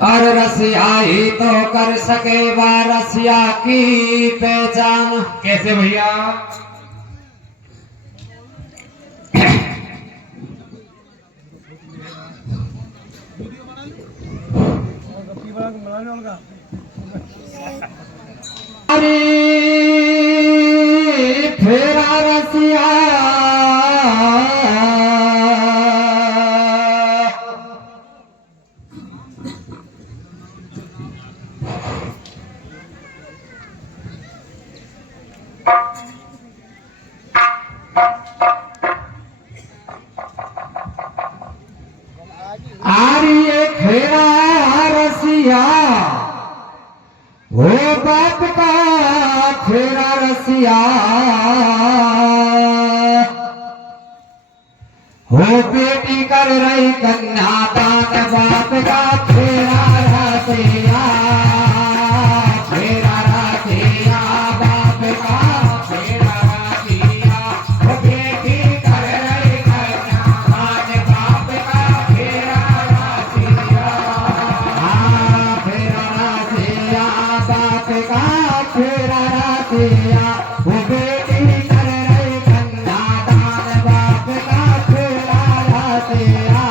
और रसिया ही तो कर सके वा रसिया की पहचान। कैसे भैया? अरे फेरा रसिया आर्य फेरा रसिया हो बाप का फेरा रसिया हो बेटी कर रही कन्यादान बाप का फेरा रसिया फेरा रसिया बाप का फेरा रसिया हो बेटी कर रही कन्यादान बाप का फेरा रसिया फेरा रसिया बाप का फेरा रसिया हो बेटी कर रही कन्यादान बाप का फेरा रसिया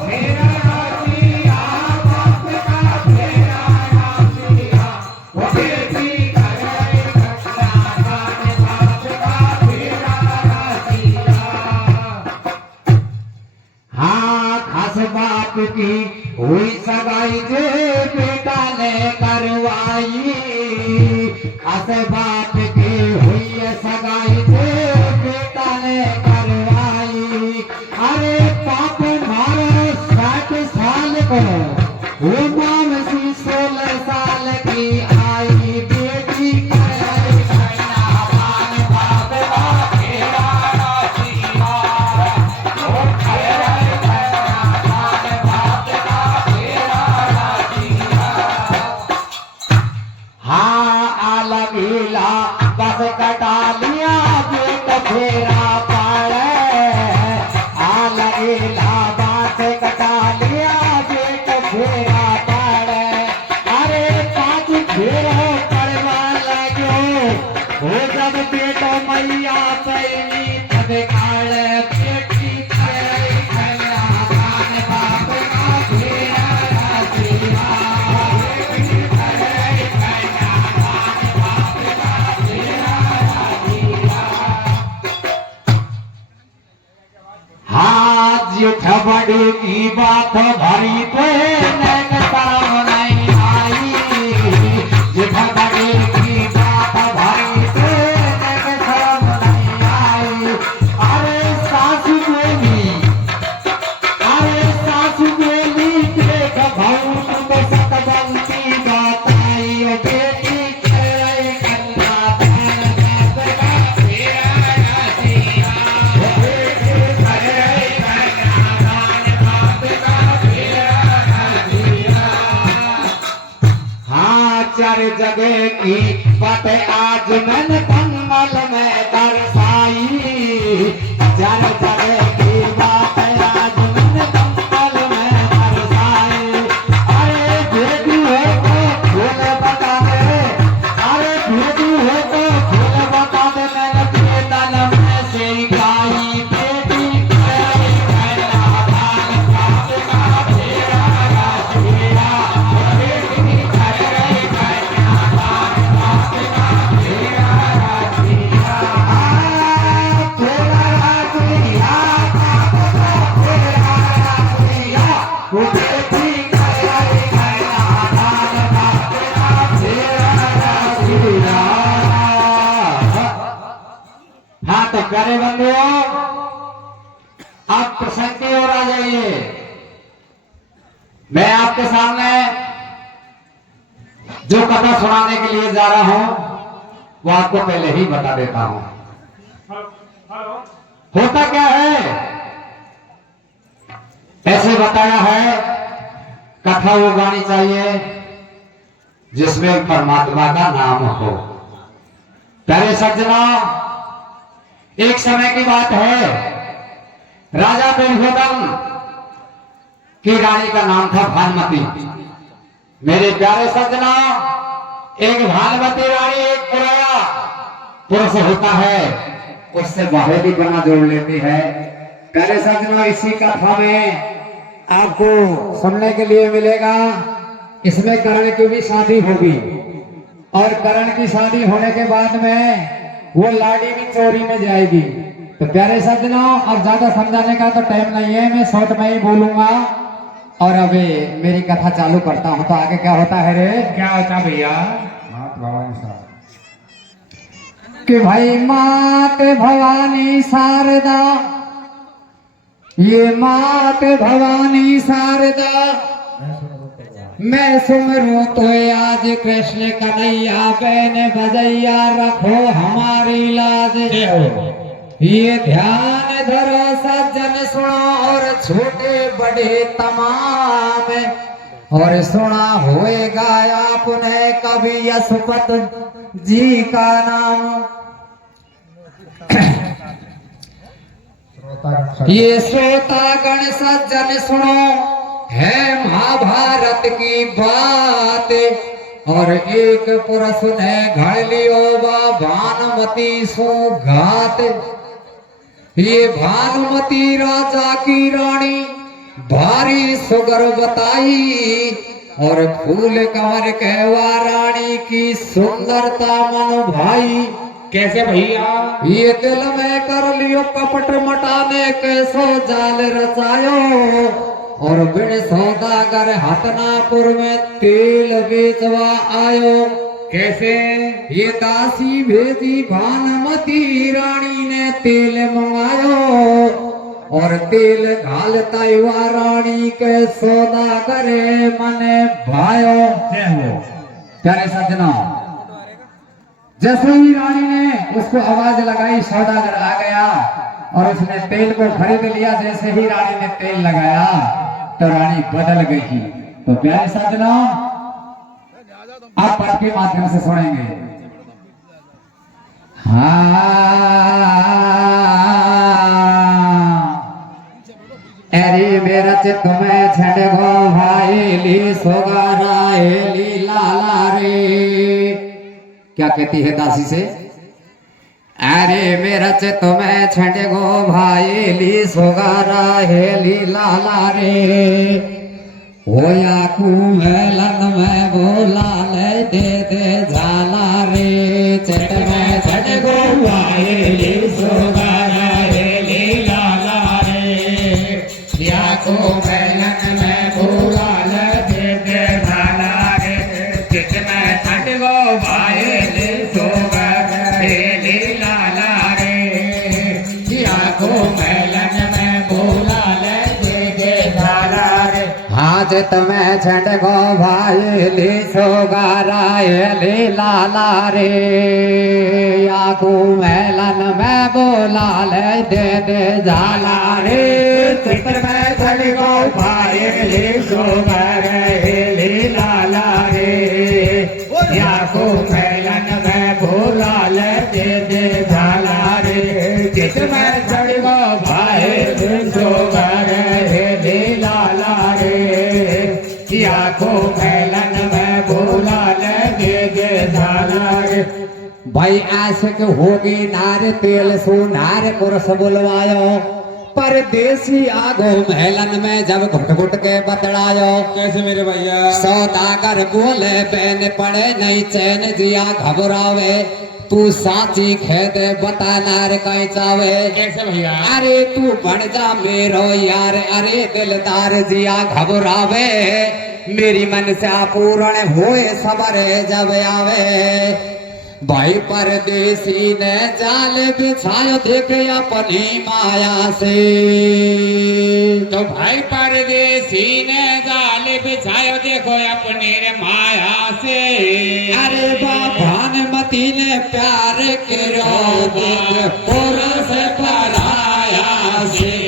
फेरा रसिया बाप का फेरा रसिया हो बेटी कर रही कन्यादान बाप का फेरा रसिया। हाँ खास बाप की हुई सगाई जे बेटा ने करवाई खास बाप की हुई सगाई जे बेटा ने करवाई। अरे पाप मारो 60 साल को वो माम सी 16 साल की आई बेटी कर रही कन्यादान बाप का फेरा रसिया हो कर रही कन्यादान बाप का फेरा रसिया। हाँ आला गीला बस कटा लिया बेट फेरा पाड़े आला गीला बस कटा लिया बेट फेरा पाड़े। अरे 5 फेरा पड़वा लगो हो जब बेटो मैया पैनी तब काले बेटी कर रही कन्यादान बाप का फेरा रसिया बेटी कर रही कन्यादान बाप का फेरा रसिया। हाँ जेठ बड़े की बात भरी पे नैन शर्म नहीं आई जेठ बड़े की बात भरी पे नैन शर्म नहीं आई। अरे सासू बोली देख भाऊ तुम सतबंती बताई बेटी कर रही कन्यादान बाप का फेरा रसिया बेटी कर रही कन्यादान बाप का फेरा रसिया। हाँ 4 जगह की बात आज मैंने कमल में दर्शाई 4 जगह की बात आज मैंने कमल में दर्शाई। अरे बेटी हो तो फूल बता दे अरे बेटी हो तो फूल बता दे मैंने बेदल में से गाई बेटी कर रही कन्यादान बाप का फेरा रसिया बेटी कर रही कन्यादान बाप का फेरा रसिया फेरा रसिया बाप का फेरा रसिया वो बेटी कर रही कन्यादान बाप का फेरा रसिया। हाँ तो प्यारे बंधुओं आप प्रसंग की ओर आ जाइए। मैं आपके सामने जो कथा सुनाने के लिए जा रहा हूं वो आपको पहले ही बता देता हूं। होता क्या है ऐसे बताया है कथा वो गानी चाहिए जिसमें परमात्मा का नाम हो। प्यारे सज्जनों एक समय की बात है राजा दुर्योधन की रानी का नाम था भानुमति। मेरे प्यारे सज्जनों, एक भानुमति रानी एक पुरुष होता है, उससे बाहें भी बना जोड़ लेती है। प्यारे सज्जनों, इसी कथा में आपको सुनने के लिए मिलेगा। इसमें करण की भी शादी होगी और करण की शादी होने के बाद में वो लाड़ी भी चोरी में जाएगी। तो प्यारे सज्जनों, अब ज्यादा समझाने का तो टाइम नहीं है, मैं शॉर्ट में ही बोलूंगा और अभी मेरी कथा चालू करता हूं। तो आगे क्या होता है रे? क्या होता भैया? कि भाई मात भवानी शारदा, ये मात भवानी शारदा, मैं सुमरू तो आज कृष्ण कन्हैया बैन बजैया, रखो हमारी लाज। ये ध्यान धरो सज्जन सुनो और छोटे बड़े तमाम, और सुना होएगा आपने कभी यशपत जी का नाम। ये श्रोतागण सज्जन सुनो, है महाभारत की बात, और एक पुरुष ने घड़ लियो भानुमति सौगात। ये भानुमति राजा की रानी भारी सुगर बताई, और फूल कंवर कहवा रानी की सुंदरता मन भाई। कैसे भैया? ये दिल में कर लियो कपट मटाने के सो जाल रचायो, और बिन सौदागर हटनापुर में तेल बेचवा आयो। कैसे? ये दासी भेजी भानुमति रानी ने तेल मंगायो, और तेल घालता युवा रानी के सौदागर मने भायो। प्यारे सज्जनों, जैसे ही रानी ने उसको आवाज लगाई, सौदागर आ गया और उसने तेल को खरीद लिया। जैसे ही रानी ने तेल लगाया तो रानी बदल गई। तो प्यारे सज्जनों, आप पाठ के माध्यम से सुनेंगे। अरे मेरा चित में छड़ गो भाई ली सोगारा ली लाला रे। क्या कहती है दासी से? अरे मेरा चित में छड़ गो भाई ली सोगारा ली लाला रे। होया कुमेलन में बोला ले दे झाला रे। चित में छड़ गो भाई ली सोगारा ली लाला रे। या कुमेलन में बोला ले दे झाला रे। चित में छड़ गो भाई ली सोगारा ली लाला रे। या कुमेलन में बोला ले दे झाला रे। आज तुम्हें छड़ गो भाई ली सोगारा ली लाला रे। या कुमेलन में बोला ले दे झाला रे। चित्र में छड़ गो भाई ली सोगारा ली लाला रे। या कुमेलन में बोला ले दे झाला रे। चित्र में छड़ गो भाई ली सोगारा ली लाला रे। या कुमेलन में बोला ले दे झाला रे। भाई आशिक होगी नार तेल सुनार पुरुष बुलवायो। परदेसी आगो महलन में जब घुट घुट के बतड़ायो। कैसे मेरे भैया? सौदागर बोले बैन पड़े नहीं चैन जिया घबरावे। तू साची खेद बता नार कहीं चावे। कैसे भैया? अरे तू बन जा मेरो यार, अरे दिलदार जिया घबरावे। मेरी मन से पूर्ण होए सबरे जब आवे। भाई परदेसी ने जाल बिछायो देखे अपनी माया से। तो भाई परदेसी ने जाल बिछायो देखो अपनी रे माया से। अरे भानुमति ने प्यार करो देख पुरुष पराया से।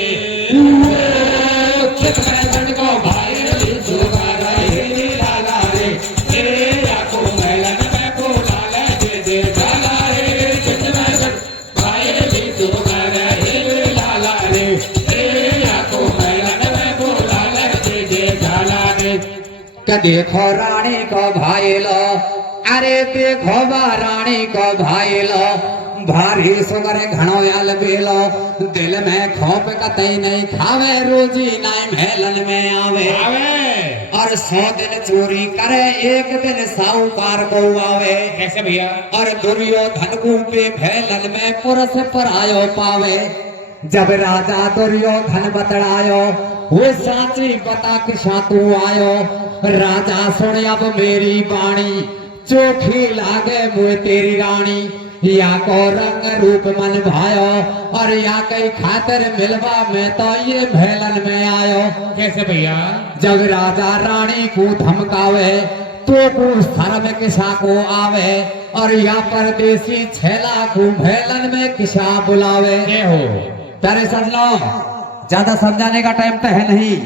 कि देखो रानी को भाई लो, अरे देखो बा रानी को भाई लो, भारी सुगर घणो आल बेलो, दिल में खोप कतई नहीं खावे, रोजी नाई महलन में आवे और 100 दिन चोरी करे, एक दिन साहूकार को आवे। कैसे भैया? और दुर्योधन को पे महलन में पुरस पर आयो पावे। जब राजा दुर्योधन बतलायो, वो साची बता कि तू आयो। राजा सुन अब मेरी बाणी, चोखी लागे मुझे तेरी रानी, या को रंग रूप मन भायो, और या कई खातिर मिलवा में तो ये महलन में आयो। कैसे भैया? जब राजा रानी को धमकावे, तो को स्तर में किसा को आवे, और या परदेसी छेला को महलन में किसा बुलावे। ये हो प्यारे सजनों, ज्यादा समझाने का टाइम तो है नहीं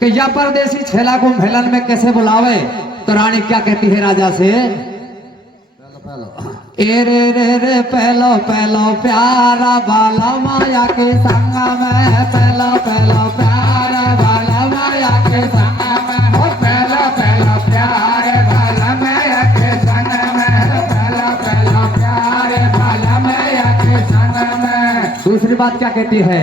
कि या परदेसी छेला को महलन में कैसे बुलावे। तो रानी क्या कहती है राजा से, ए रे रे रे पहलो पहलो प्यारा बाला माया के संग में, पहलो पहलो प्यारा बाला माया के संग में, हो पहलो पहलो प्यारे बाला माया के संग में, पहलो पहलो प्यारे बाला माया के संग में। दूसरी बात क्या कहती है,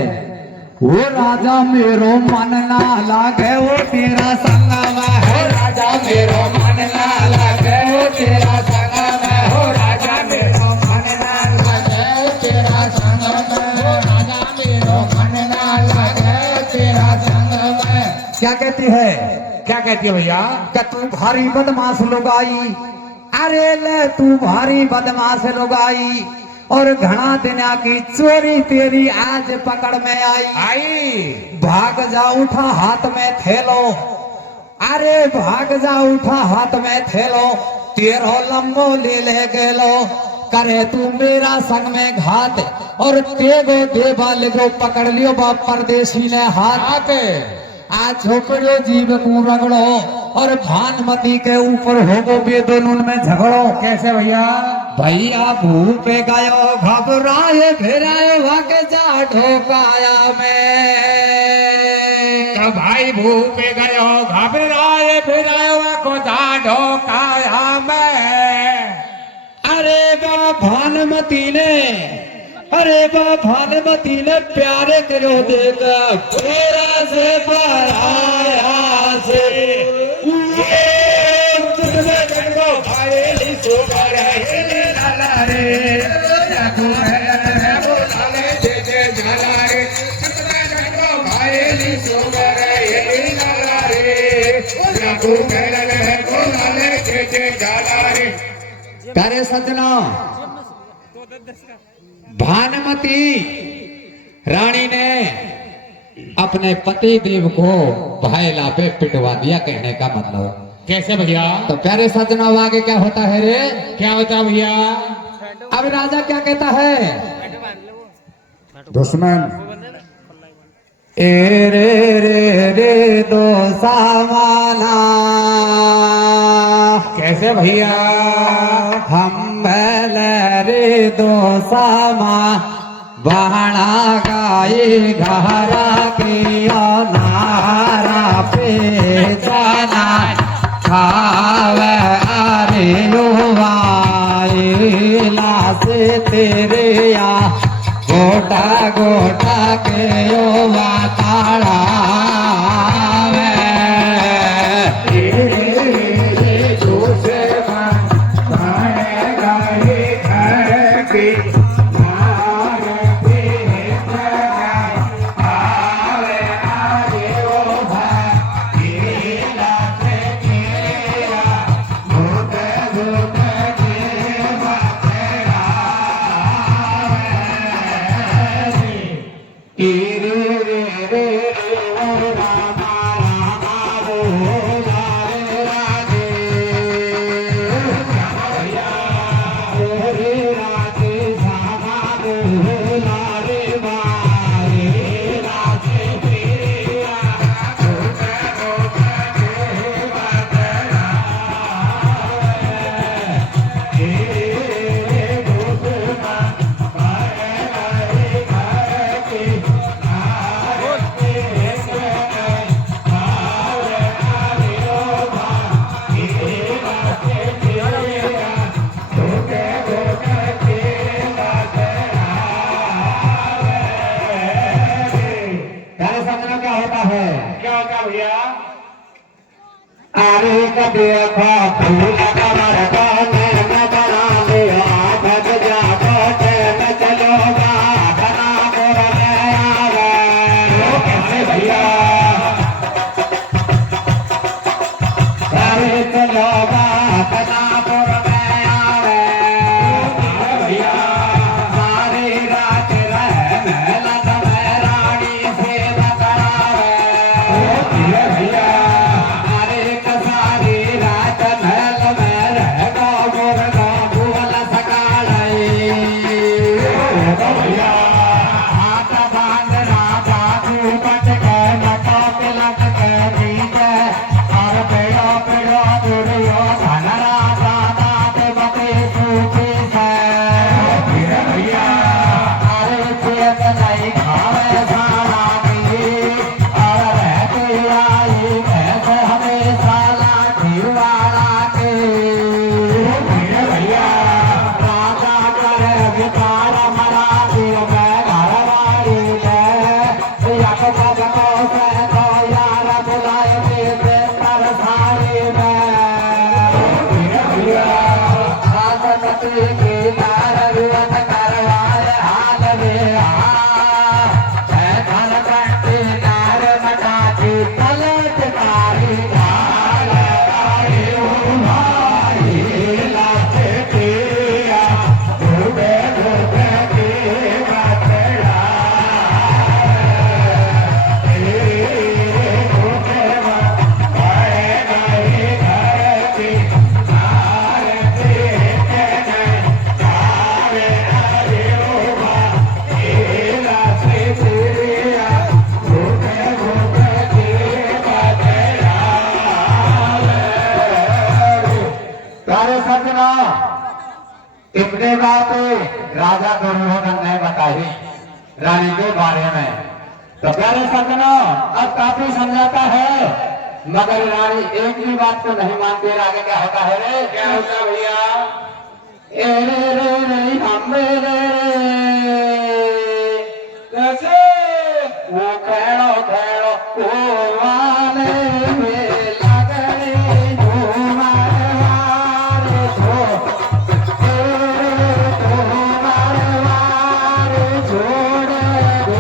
वो राजा मेरो मन ना लागे, वो तेरा संग में, हो राजा मेरो मन ना लागे, वो तेरा संग में, हो राजा मेरो मन ना लागे, तेरा संग में, हो राजा मेरो मन ना लागे, तेरा संग में। क्या कहती है? क्या कहती है भैया? कि तू भारी बदमाश लुगाई, अरे ले तू भारी बदमाश लुगाई, और घना दिना की चोरी तेरी आज पकड़ में आई। भाग जा उठा हाथ में थैलो, अरे भाग जा उठा हाथ में थैलो, तेरो लंबो ले गेलो, करे तू मेरा संग में घात, और तेगो देवा लगो पकड़ लियो बाप परदेसी ने हाथ। आज झोपड़ो जीव को रगड़ो, और भानुमति के ऊपर होगो बेदोनून में झगड़ो। कैसे भैया? भैया भू पे गयो घबराए, फिरायो भागे जा ढोकाया में। तो भाई भू पे गयो घबराए, फिरायो को जा ढोकाया में। अरे बा भानुमति ने, अरे बा भानुमति ने प्यारे करो देगा, फेरा से पराया से प्यारे सज्जनों, भानुमति रानी ने अपने पति देव को भाईला पे पिटवा दिया, कहने का मतलब। कैसे भैया? तो प्यारे सज्जनों, आगे क्या होता है रे? क्या होता भैया? अब राजा क्या कहता है, दुश्मन ए रे रे रे दो सामाना। कैसे भैया? हम रे दो सामा, बाणा गाये घरा के नारा पे जाना, खावे अरे वाइला से तेरे या, गोटा गोटा के ओ वाताड़ा अरे कभी फूल कमर को नैन बना लिया भग जा कोटे में चलोगा खानापुर में आवे कैसे भैया अरे चलोगा खानापुर में आवे भैया सारी रात रह महल में रानी से बतलावे भैया अरे सारी रात महल में रह गो मुर्गा भूल सकालई भैया हाथ बांधना बाजू बट के मटो के लट के नीचे और पेड़ो पेड़ो दुरियो धनरा दादा ते बते सूची से भैया अरे चेत नहीं खावे साला की और रहती आई भैंस हमेशा लाठी वाला के भैया राजा करे विकार मरा दियो मैं घर वाली ले यक भगतो से तो यार बुलाए दे पर सारी में भैया आसती की नार रुवत करवाए हाल में धन कंटी नार मटा की पलट कारी गाल कारी भाई लाते किया डूबे डूबे की बतड़ा प्यारे सज्जनों इतने बातें राजा दुर्योधन ने बताई रानी के बारे में तो प्यारे सज्जनों अब काफी समझाता है मगर रानी एक भी बात को नहीं मानती आगे क्या होता है रे क्या होता है भैया ए रे रे रे हम रे रे कैसे वो खेलो खेलो ओ वाले में लगड़े झूमर वाले झो छोड़ दे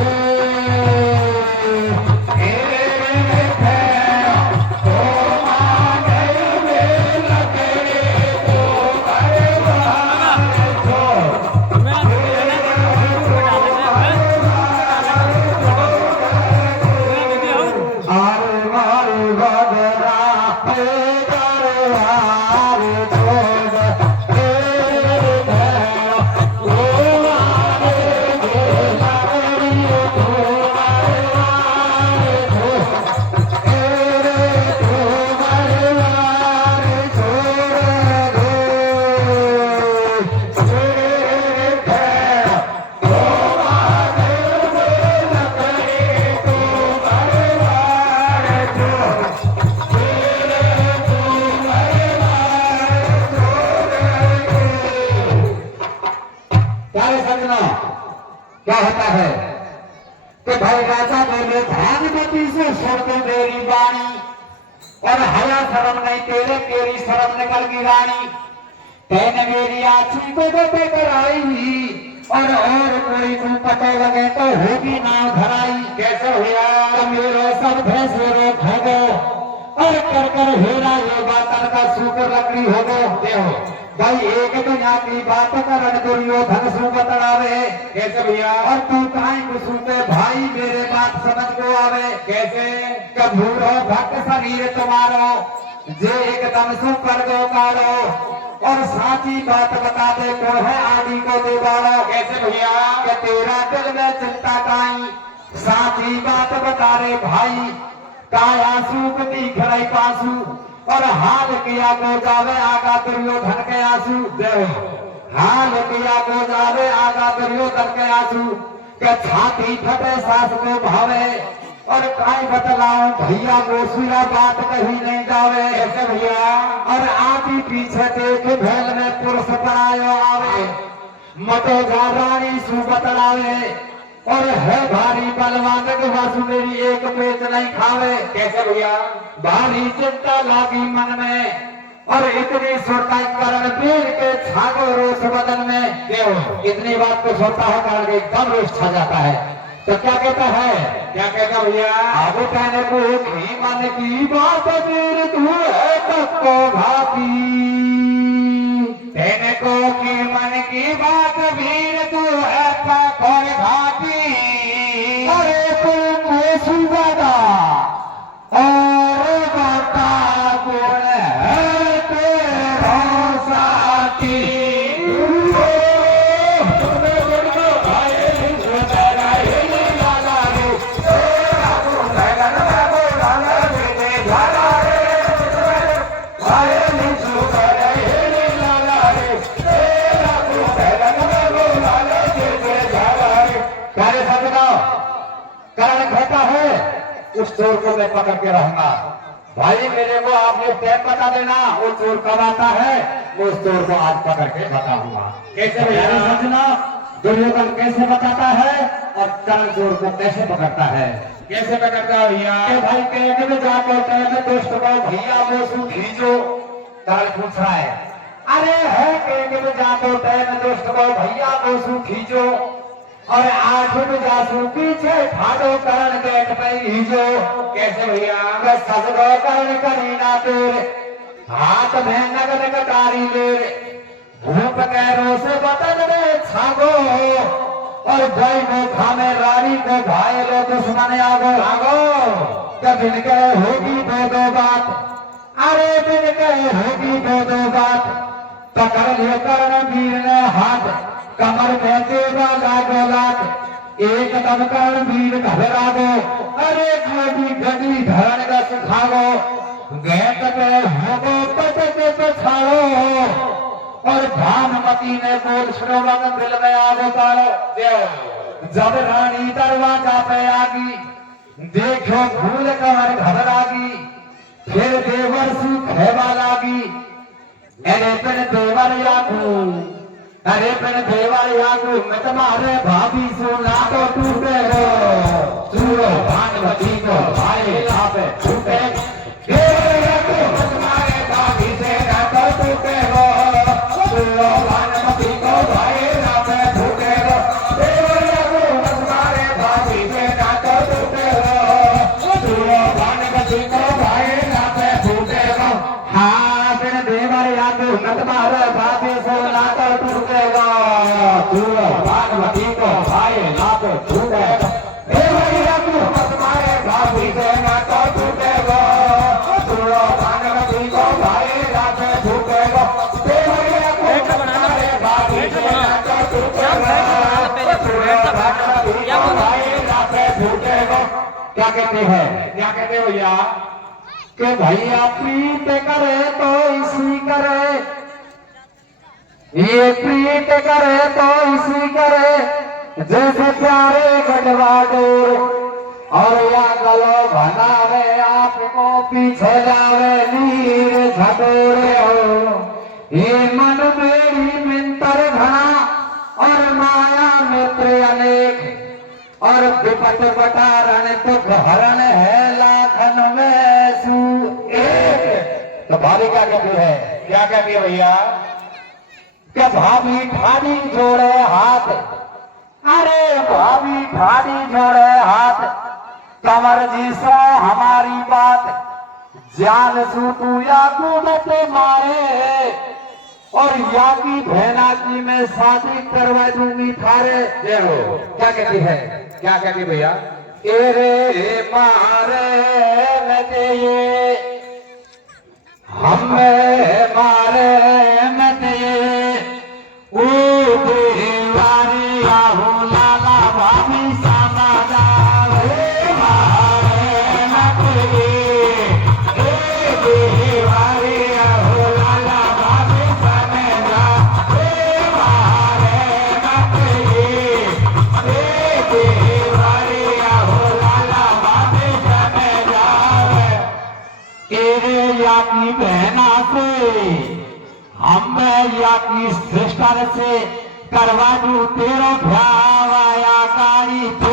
क्या होता है कि भाई राजा बोले भानुमती से सुन दे मेरी वाणी और हया शर्म नहीं तेरे तेरी शर्म निकल गई रानी तेने मेरी आँखी को गोपे कराई और कोई को पते लगे तो होगी नाव धराई कैसे हुआ तो मेरो सब भैंसेरो भोगो और कर हेरा ये बातन का सूकर लकड़ी हो गो भाई एक दुनिया की बात करन दुर्योधन सु बतलावे कैसे भैया और तू काहे को सुनते भाई मेरे बात समझ को आवे कैसे कभूरो भक्त शरीर तुम्हारो जे एकदम सु कर दो कालो और साची बात बता दे कौन है आदि को दे बालो कैसे भैया कि तेरा दिल में चिंता काई साची बात बता रे भाई काया सूख दिख रही पासू और हाल किया को जावे आगा दुर्योधन के आंसू हाल किया को जावे आगा दुर्योधन के आंसू के छाती फटे सास को भावे और काय बतलाऊं भैया गोसुया बात कही नहीं जावे ऐसे भैया और आगे पीछे देख भेल में पुरुष परायो आवे मटोगा रानी सु बतलावे और है भारी बलवान के वासुदेवी एक पेट नहीं खावे। कैसे भैया? भारी चिंता लागी मन में और इतनी सुरता करण पीर के छागो रोष बदन में। देव इतनी बात को सुनता है कारण के एकदम रोष छा जाता है। तो क्या कहता है? क्या कहता भैया? आगे कहने को ही मन की बात वीर तू है तको घाती। कहने को कि मन की बात वीर तू है पकोर घाटी। अरे तुम सुजादा और बाता गुण है तेरा साथी। कारण कहता है उस चोर को मैं पकड़ के रहूंगा। भाई मेरे को आपने टाइम बता देना, वो चोर कब आता है, मैं उस चोर को आज पकड़ के बताऊंगा। कैसे भैया? समझना दुर्योधन कैसे बताता है और कर्ण चोर को कैसे पकड़ता है। कैसे पकड़ता भैया? भाई कहने में जाकर टाइम दोस्त को भैया वो खींचो। कर्ण पूछ रहा है अरे है कहने में जाकर टाइम दोस्त को भैया वो खींचो और आठ में जासू पीछे ठाडो करण गेट पे लीजो। कैसे भैया? सजगो करण करीना तेरे हाथ में नगन कटारी ले भूप कैरो से बदन में छागो और भाई को खामे रानी को घायलो दुश्मन आगो आगो। बिन के होगी दो बात, अरे बिन के होगी दो बात। पकड़ लियो कर्ण वीर ने हाथ कमर में देवा लागो लाग। एक दम कर्ण वीर घबरा गो अरे घड़ी घड़ी धरण का सुखागो। गैत पे होगो पटके पछाड़ो और भानुमती ने बोल श्रोमन दिल में आगो तारो। जब रानी दरवाजा पे आगी देखो भूल कमर घबरागी। फिर देवर सुख हेवा लागी अरे पिन देवर यागू अरे पिन देवर यागू मैं तुम्हारे भाभी सुना तो टूटे हो। सुनो भानुमती को भाई लापे टूटे तुम्हारे भाभी से ना तो टूटे हो। सुनो भानुमती को भाई लापे टूटे हो। देवर यागू तुम्हारे भाभी से ना तो टूटे हो। सुनो भानुमती को भाई लापे टूटे हो। हाँ बिन देवर यागू मैं तुम्हारे भाभी सुना तो टूटेगा। सुनो भानुमती को भाई लापे टूटेगा। देवर यागू तुम्हारे भाभी से ना तो टूटेगा। सुनो भानुमती को भाई लापे टूटेगा। देवर यागू तुम्हारे भाभी से ना तो टूटेगा। सुनो भानुमती को भाई लापे टूटेगा। क्या कहते हैं? क्या कहते भैया? कि भैया प्रीत करे तो इसी करे, ये प्रीत करे तो इसी करे जैसे प्यारे गढ़वा डोर। और या गलो भनावे आपको पीछे जावे नीर झटोरे हो। ये मन मेरी मिंतर घना और माया मित्र अनेक और विपट बटारण दुख हरण है लाखन में सु एक। तो भाभी क्या कहती है? क्या कहती है भैया? कि भाभी ठाड़ी जोड़े हाथ, अरे भाभी ठाड़ी जोड़े हाथ कंवर जी सो हमारी बात। जान सू तू या मत मारे और या की बहना की मैं शादी करवा दूंगी थारे। क्या कहती है? क्या कहती भैया? एरे मारे मते हमें मारे मते ओ देवारी आहू लाला भाभी सामा जावे मारे मते ए देवारी आहू लाला भाभी सामे जावे मारे मते ए देवारी आहू लाला भाभी सामे जावे। एरे या की बहना से हम या की सिस्टर से करवा दूं तेरो भ्यावाया काई तू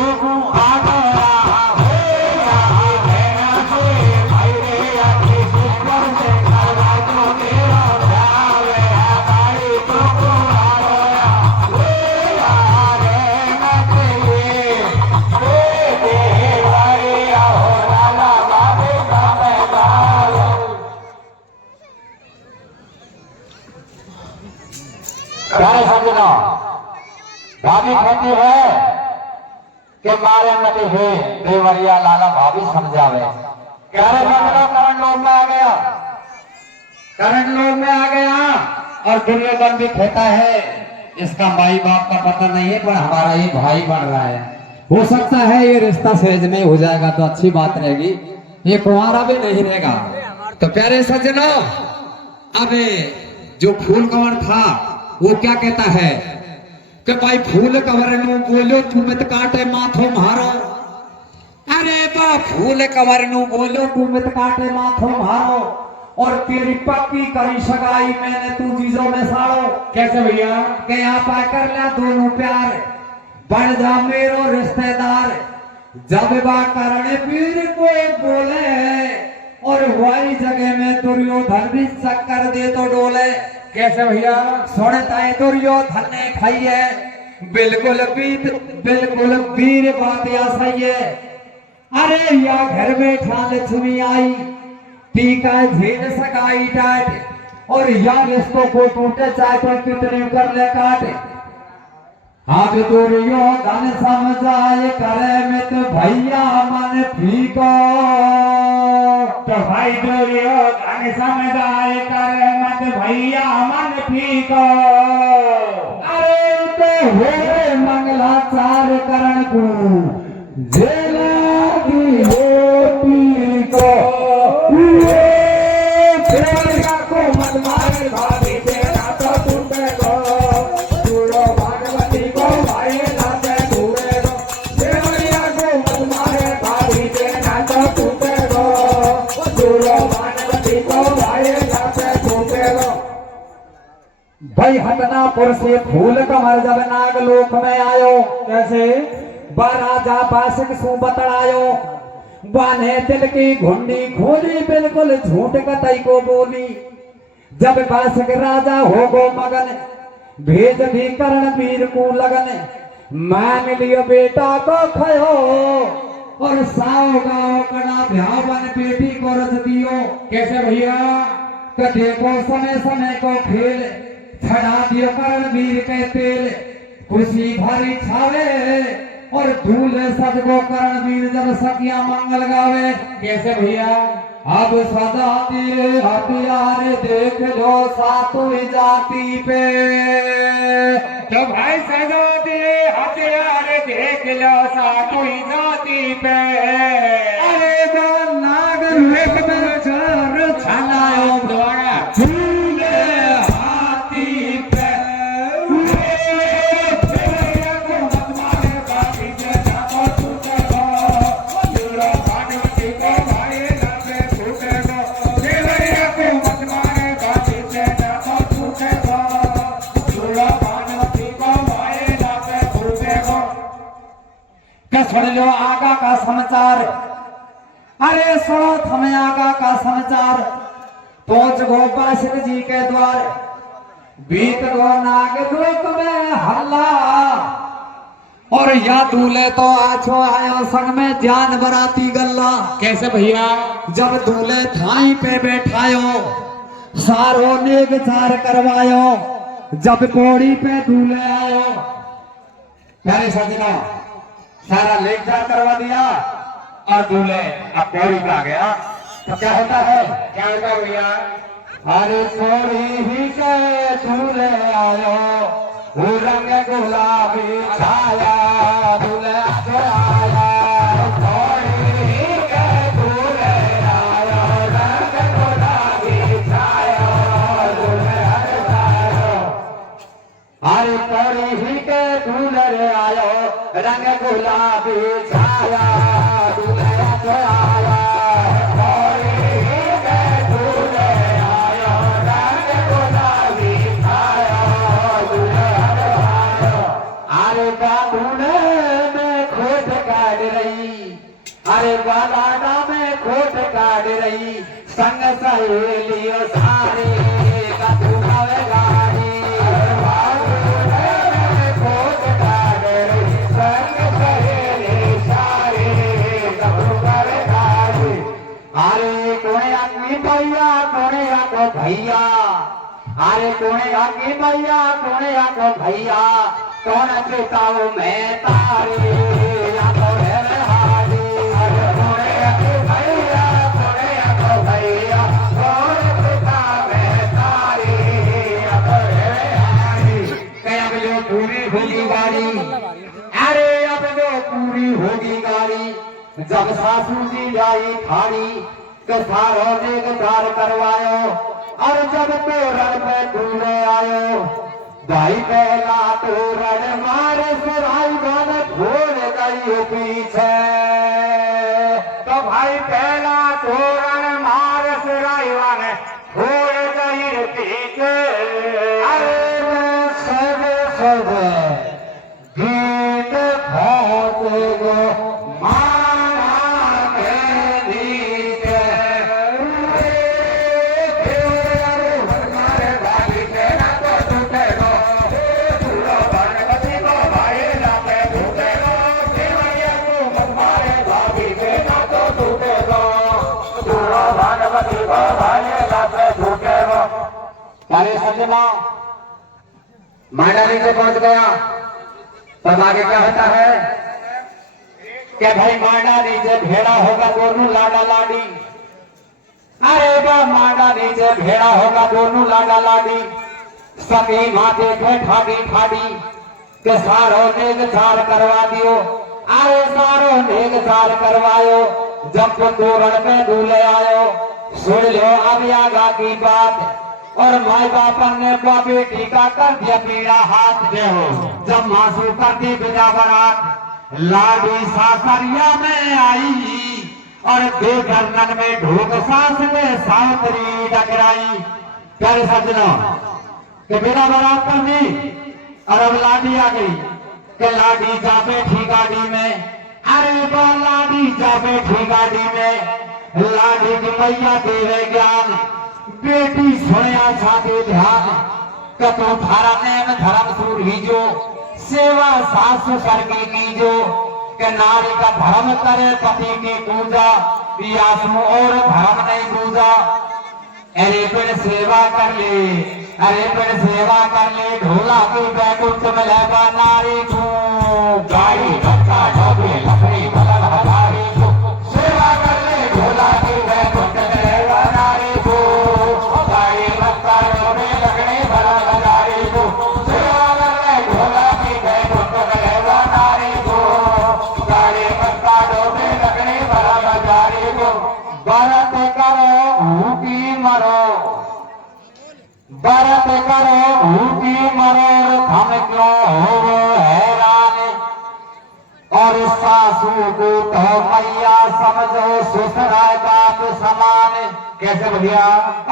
आगरा हो या रहना से भाई रे आके सुपर से करवा दूं तेरो भ्यावाया काई तू आगरा हो या रहना से दे भाई आओ लाला बाबे बाबे बाबे। प्यारे सज्जनों, भाभी कहती है कि मारे मत है देवरिया लाला भाभी समझावे। प्यारे सज्जनों, करण लोग में आ गया, करण लोग में आ गया और दुर्योधन भी कहता है इसका माई बाप का पता नहीं है पर हमारा ये भाई बन रहा है। हो सकता है ये रिश्ता सहज में हो जाएगा तो अच्छी बात रहेगी, ये कुंवारा भी नहीं रहेगा। तो प्यारे सज्जनों, अब जो फूल कंवर था वो क्या कहता है कि भाई फूल कंवर नु बोलो तू मत काटे माथो मारो। अरे बा फूल कंवर नु बोलो तू मत काटे माथो मारो और तेरी पक्की करी सगाई मैंने तू चीजों में साड़ो। कैसे भैया? के यहाँ पा कर लिया दोनों प्यार बन जा मेरो रिश्तेदार। जब बा करने पीर को बोले और वही जगह में दुर्योधन भी चक्कर दे तो डोले। कैसे भैया? सुनता है दुर्योधन ने खाई है बिल्कुल बिल्कुल वीर बात या सही है। अरे या घर में ठाल लक्ष्मी आई टीका झील सगाई टाट और या रिश्तों को टूटे चाहे तो कितने कर ले काट। अब दुर्योधन समझाए करे में तो भैया मन फीको। तो भाई दुर्योधन समझाए करे मत भैया मन फीको। अरे तो हो मंगलाचार करण को जेला की होती को प्रेमिका को मत मारे भाभी तेरा तो टूटे को दूरो भगवती को भाई लाते दूरे को प्रेमिका को मत मारे भाभी तेरा तो टूटे को दूरो भगवती को भाई लाते दूरे को। भाई हटनापुर से फूल कमर जब नागलोक में आयो कैसे राजा बासिक सु बतड़ायो बाने दिल की घुंडी खोली बिल्कुल झूठ कतई को बोली। जब बासिक राजा हो गो मगन भेज भी करण वीर को लगन मान लियो बेटा को खयो और साओ गाओ कड़ा भ्यावन बेटी को रच दियो। कैसे भैया? कथे को समय समय को खेल छड़ा दियो करण वीर के तेल खुशी भरी छावे और धूल सजगो करण वीर जब सकिया मंगल गावे। कैसे भैया? अब सदा दिए हथियार देख लो सातों जाति पे। तो भाई सजा दिए हथियार देख लो सातों जाति पे। अरे वो नागर वेग में चार छनायो द्वारा झूले हाथी पे। सुन लो आगा का समाचार। अरे सुनो थमे आगा का समाचार। पहुंच गो बासिक जी के द्वार बीत गो नागलोक में हल्ला और या दूल्हे तो आछो आयो संग में जान बराती गल्ला। कैसे भैया? जब दूल्हे थाई पे बैठायो सारो ने विचार करवायो जब कोड़ी पे दूल्हे आयो। प्यारे सज्जनों, सारा लेखचार करवा दिया और दूल्हे अब पौड़ी पे आ गया तो क्या होता है? क्या होता भैया? अरे पौड़ी ही के दूल्हे आयो वो रंग गुलाबी छाया दूल्हे आया। पौड़ी ही के दूल्हे आयो रंग गुलाबी छाया दूल्हे आयो। अरे पौड़ी ही के दूल्हे आयो रंग गुलाबी छाया दूल्हे आया। पौड़ी ही के दूल्हे आयो रंग गुलाबी छाया दूल्हे आया। सहेलियों सारे कछु गावे गाड़ी अरे कोने आकी भैया कोने आको भैया अरे कोने आकी भैया कोने आको भैया कौन पिताओ मैं तारे आको है हारी अरे कोने आकी भैया कोने आको भैया कौन पिता मैं तारे आको है हारी कहीं अब जो पूरी होगी गाड़ी अरे अब जो पूरी होगी गाड़ी जब सासू जी लाई थारी के सारों ने गचार करवायो और जब तोरण पे दूल्हे आयो भाई पहला तोरण मारे सुराई गन छोड़ गई पीछे तो भाई पहला तोरण मारे सुराई गन छोड़ गई पीछे अरे सब सब गीत खोते गो अरे सज्जना मांडा नीचे पहुंच गया तब आगे क्या होता है कि भाई मांडा नीचे भेड़ा होगा दोनों लाडा लाडी अरे बा मांडा नीचे भेड़ा होगा दोनों लाडा लाडी सभी माथे पे ठाडी ठाडी के सारों ने गचार करवा दियो अरे सारों ने गचार करवायो जब तो तोरण पे दूल्हे आयो सुन लो अब आगा की बात और माई बापन ने बेटी का कर दिया पीड़ा हाथ दे हो जब मासू कर दी बिना बारात लाडी सासरिया में आई और बेघरनन में ढोक सास ने सावतरी डगराई प्यारे सज्जनों के बिना बारात कर दी और अब लाडी आ गई के लाडी जा बैठी गाड़ी में अरे बा लाडी जा बैठी गाड़ी में लाडी की मैया देवे ज्ञान बेटी सोया छाते ध्यान कतो थारा नेम धर्म सूर ही जो सेवा सास करके कीजो के नारी का धर्म करे पति की पूजा पियासु और धर्म नहीं पूजा अरे पेड़ सेवा कर ले अरे पेड़ सेवा कर ले ढोला की बैकुंठ में लगा नारी को गाड़ी धक्का ढोबे लकड़ी बदल हजारी को सेवा कर ले ढोला की बैकुंठ में लगा नारी को गाड़ी धक्का ढोबे लकड़ी बदल हजारी को सेवा कर ले ढोला की बैकुंठ में लगा नारी को गाड़ी धक्का ढोबे लकड़ी बदल हजारी को भरत करो भूखी मरो भरत करो भूखी मरो हम क्यों हो हैरान और सासू को तो मैया समझो ससुराल बाप समान कैसे भैया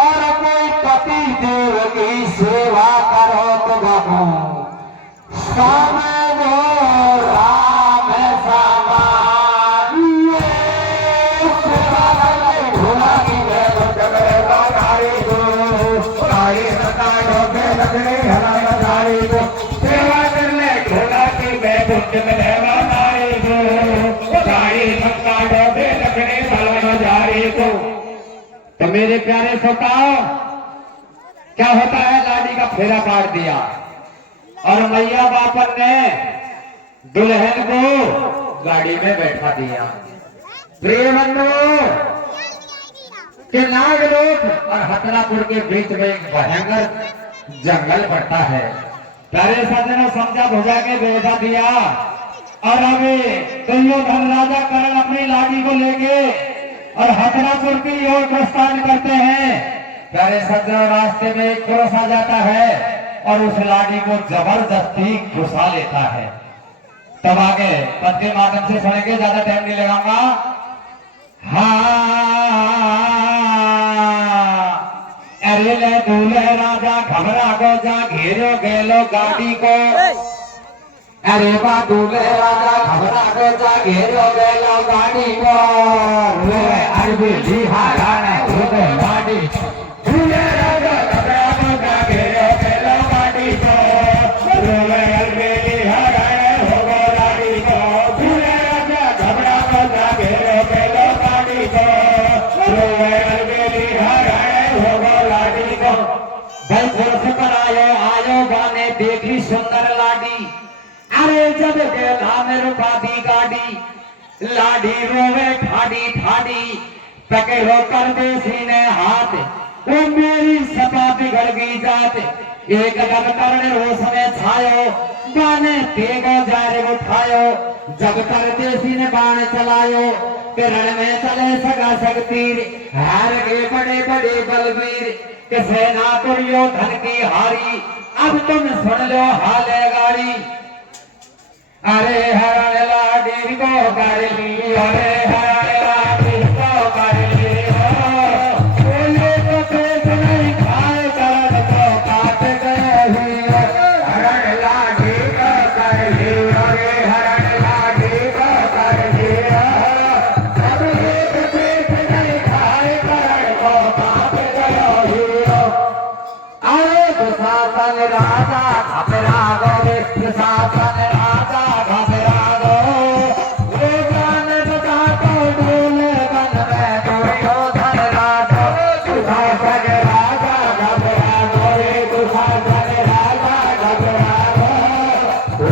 और कोई पति देव की सेवा करो तो बाबू समझो राम समान सेवा करने ढोला की सेवा कर ले ढोला की बैकुंठ में रहवा नारी को गाड़ी धक्का ढोबे लकड़ी बदल हजारी को तो मेरे प्यारे श्रोताओ क्या होता है लाडी का फेरा काट दिया और मैया बापन ने दुल्हन को गाड़ी में बैठा दिया प्रिय बंधुओं के नागलोक और हथरापुर के बीच में एक भयंकर जंगल पड़ता है प्यारे सज्जनों समझा भुजा के बैठा दिया और अभी दुर्योधन राजा कर्ण अपनी लाडी को लेके और हथरापुर की ओर प्रस्थान करते हैं प्यारे सज्जनों रास्ते में एक पुरुष आ जाता है और उस लाडी को जबरदस्ती घुसा लेता है तब आगे पद के माध्यम से सुनेंगे ज्यादा टाइम नहीं लगाऊंगा अरे ले दूल्हे राजा घबरा गो जा घेरो गेलो गाड़ी को अरे बा दूल्हे राजा घबरा गो जा घेरो गेलो गाड़ी को अरबी जी हारा ने गाड़ी भाई पुरुष पर आयो गाने देखी सुंदर लाडी। अरे जब गेला में रुका दी गाड़ी, लाडी रोवे ठाडी ठाडी, पकड़ो कर दे सीने हाथ, वो मेरी सपा बिगड़ गई जात। एक जब करने होश में छायो, गाने तेगो जारे उठायो, जब परदेसी ने बाण चलायो, किरण में चले सगा शक्तिर, हार गए बड़े बड़े बलवीर, कि सेना दुर्योधन की हारी। अब तुम सुन लो हाल गाड़ी। अरे हरण लाडी को कर ली, अरे हरण लाडी को कर ली, बोले तो पेट नहीं खाए दर्द को काट गए। हरण लाडी को कर ली, अरे हरण लाडी को कर ली, बोले तो पेट नहीं खाए दर्द को काट गए। अरे दुशासन राजा घबरा गए, दुशासन राजा घबरा गए, वो जान बता तो डोले बन में दुर्योधन राजा। दुशासन राजा घबरा गए, दुशासन राजा घबरा गए, वो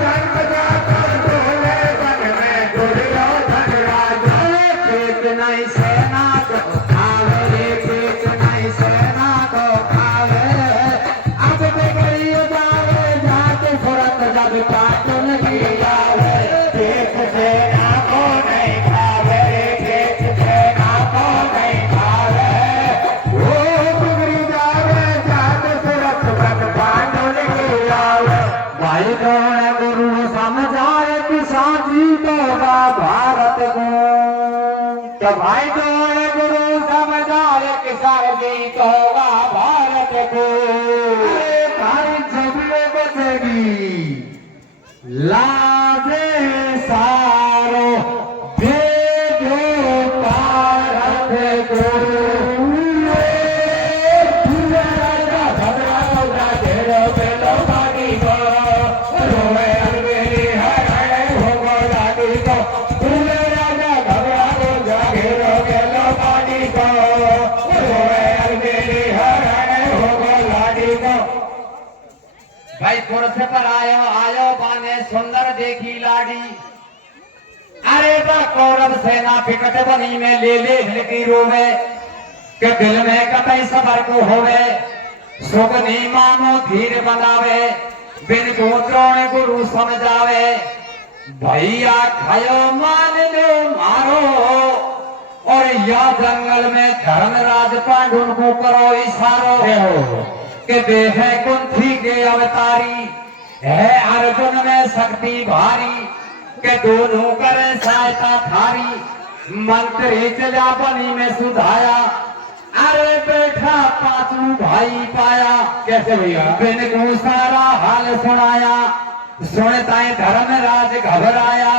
जान बता तो डोले बन में दुर्योधन राजा। पेट नहीं सेना को खावे, पेट नहीं सेना को खावे, अब बिगड़ी जावे जाके फुरत जब पाटन की आवे। पेट सेना को नहीं खावे, पेट सेना को नहीं खावे, वो बिगड़ी जावे जाके फुरत जब पाटन की आवे। भाई कौन गुरु समझाए कि साथी को भारत को, तो भाई कौन गुरु समझाए कि साथी को भारत को। अरे भाई जबले बचेगी लाजे सारो, दे दो भारत को। राजा घबरा गौरा घेरो बेलो बागी को, रोए अलबेली हरण होगो लाडी को। राजा घबरा गौरा घेरो बेलो बागी को, रोए अलबेली हरण होगो लाडी को। भाई पुरुष पर आयो बाने सुंदर देखी लाडी। अरे बा कौरव सेना फिकट बनी में ले लकीरों में, के दिल में कतई सबर को होवे, सुगनी मानो धीर बनावे, बिन को द्रोण गुरु समझावे। भैया खायो मान लो मारो, और या जंगल में धर्मराज पांडुन को करो इशारो। के देहे कुंती के अवतारी, है अर्जुन में शक्ति भारी, के दोनों करे सहायता थारी। मंत्री चला बनी में सुधाया, अरे बैठा पांचू भाई पाया। कैसे भैया? बिन को सारा हाल सुनाया, सुनता धर्मराज घबराया।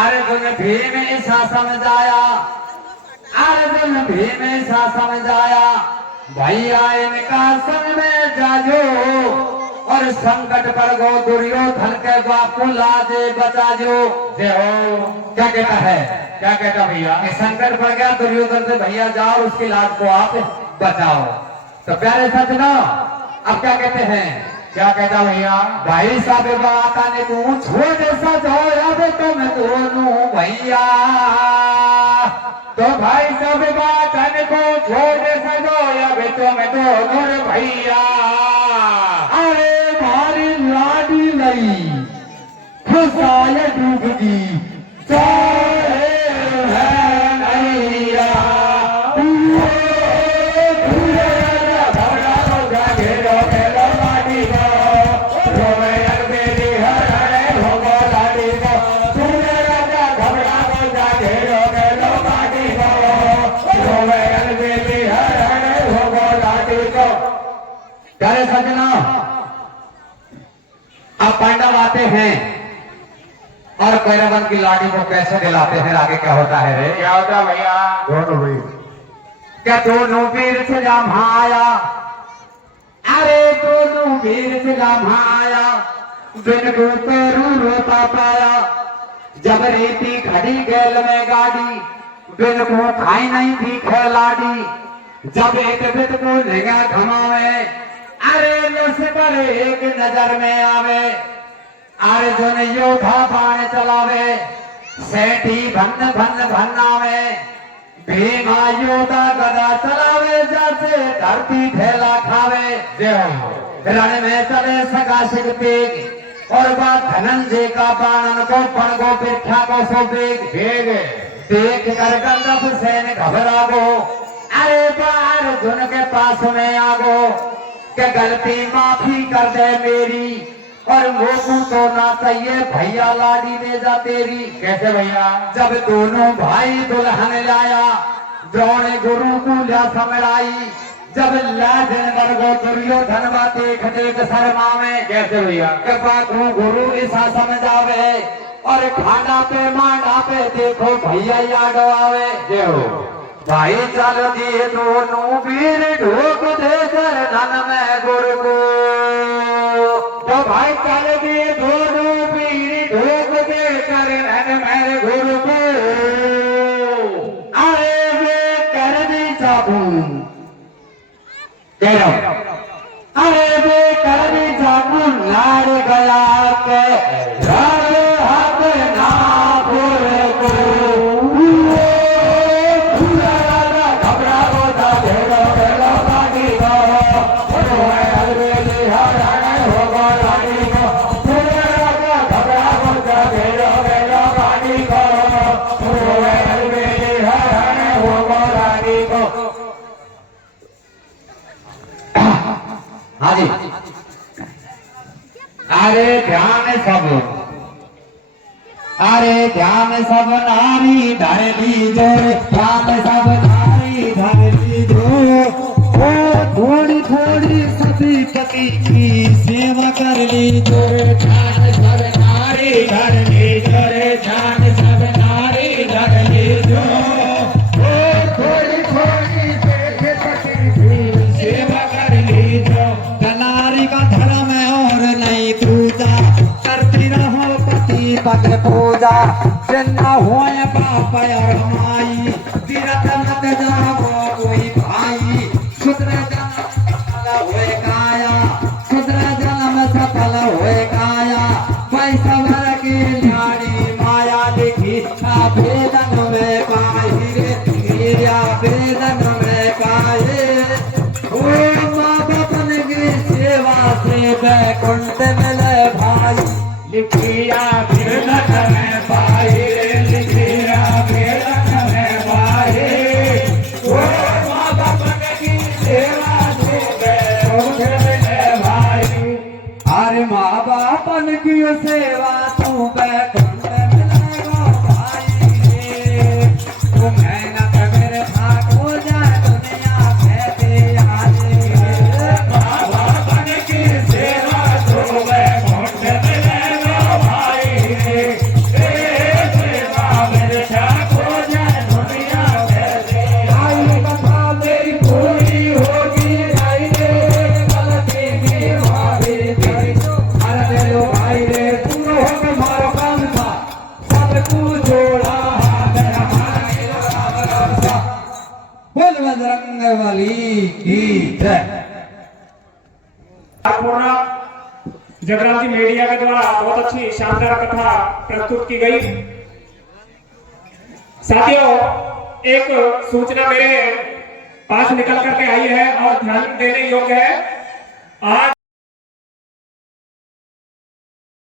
अर्जुन भीम ऐसा समझाया, अर्जुन भीम ऐसा समझाया। भैया इनका संग में जाजो, और संकट पर गो दुर्योधन के बापू लाजे बचा जो। क्या कहता है? क्या कहता भैया? संकट पड़ गया दुर्योधन से, भैया जाओ उसकी लाज को आप बचाओ। तो प्यारे सजना अब क्या कहते हैं? क्या कहता भैया? भाई साहब बात आने पूछो जैसा जाओ अब तुम दोनों भैया, तो भाई साहब बात आने को छोड़ सजो अब तुम दोनों भैया। अरे भारी लाडी लई खुशाल डूबगी चाहे है नैया। प्यारे सजना अब पांडव आते हैं और कैरवन की लाडी को कैसे दिलाते हैं? आगे क्या होता है रे? क्या होता है भैया? दोनों वीर, क्या दोनों वीर से जमाया, अरे दोनों वीर से जमाया, बिन को पैरू रोता पाया। जब रीति खड़ी गैल में गाड़ी, बिन को खाई नहीं थी खैलाडी। जब एक बिट को निगाह घमावे, अरे लस पर एक नजर में आवे, अर्जुन योधा बाण चलावे, सेठी भन्न भन्न भन्नावे, भीमा योधा गदा चलावे, जैसे धरती फैला खावे। रण में चले सगा तेग, और बात धनंजय का बाणन को पण को पृथ्या को सो बेग देख कर गंधर्व सेन घबरा गो, अरे बाहर अर्जुन के पास में आगो, के गलती माफी कर दे मेरी, और मोकू तो ना चाहिए भैया लाडी ले जा तेरी। कैसे भैया? जब दोनों भाई दुल्हन लाया, द्रोण गुरु को ला समराई, जब लाजन वर्गो दुर्योधन देख देख शर्मा में। कैसे भैया? के बातों गुरु ऐसा समझावे, और खाना पे मांडा पे देखो भैया याद आवे। भाई चल दिए दोनों वीर ढोक दे चरणन में गुरु को, तो भाई चल दिए दोनों वीर ढोक दे चरणन में गुरु को, अरे वे करनी चाहूं, अरे वे करनी चाहूं लाड़ गया के हाथ ना पूरे को, घबरा होता भेड़ो भेड़ो गाड़ी को, हलवेली हराने होगा गाड़ी को, घबरा होता भेड़ो भेड़ो गाड़ी को, हलवेली हराने होगा गाड़ी को। हाँ जी, अरे ध्यान सब, अरे ध्यान सब नारी धर लीजो, ध्यान सब नारी धर लीजो, ओ थोड़ी थोड़ी सती पति की सेवा कर लीजो, ध्यान सब नारी धर लीजो रे, ध्यान सब नारी धर लीजो, ओ थोड़ी थोड़ी पति की सेवा कर लीजो। नारी का धर्म है और नहीं पूजा, करती रहो पति पद पूजा, चिन्ह हुए बाप और माई, तीरथ मत जाओ कोई भाई, शूद्र जन्म सफल हुए काया, शूद्र जन्म सफल हुए काया, पैसा की नारी माया लिखी वेदन में पाई रे, वेदन में पाए, बैकुंठ मिले भाई, लिखिया वेदन में पाई रे, लिखिया वेदन में पाई, ओ माँ बाप की सेवा से बैकुंठ मिले भाई, अरे माँ बापन की सेवा तू बैकुंठ मिलेगा भाई रे, तू मेहनत मेरे भाग हो जाए दुनिया कहते आज वाली की जय। जगराती मीडिया के द्वारा बहुत अच्छी शानदार कथा प्रस्तुत की गई। साथियों, एक सूचना मेरे पास निकल करके आई है और ध्यान देने योग्य है। आज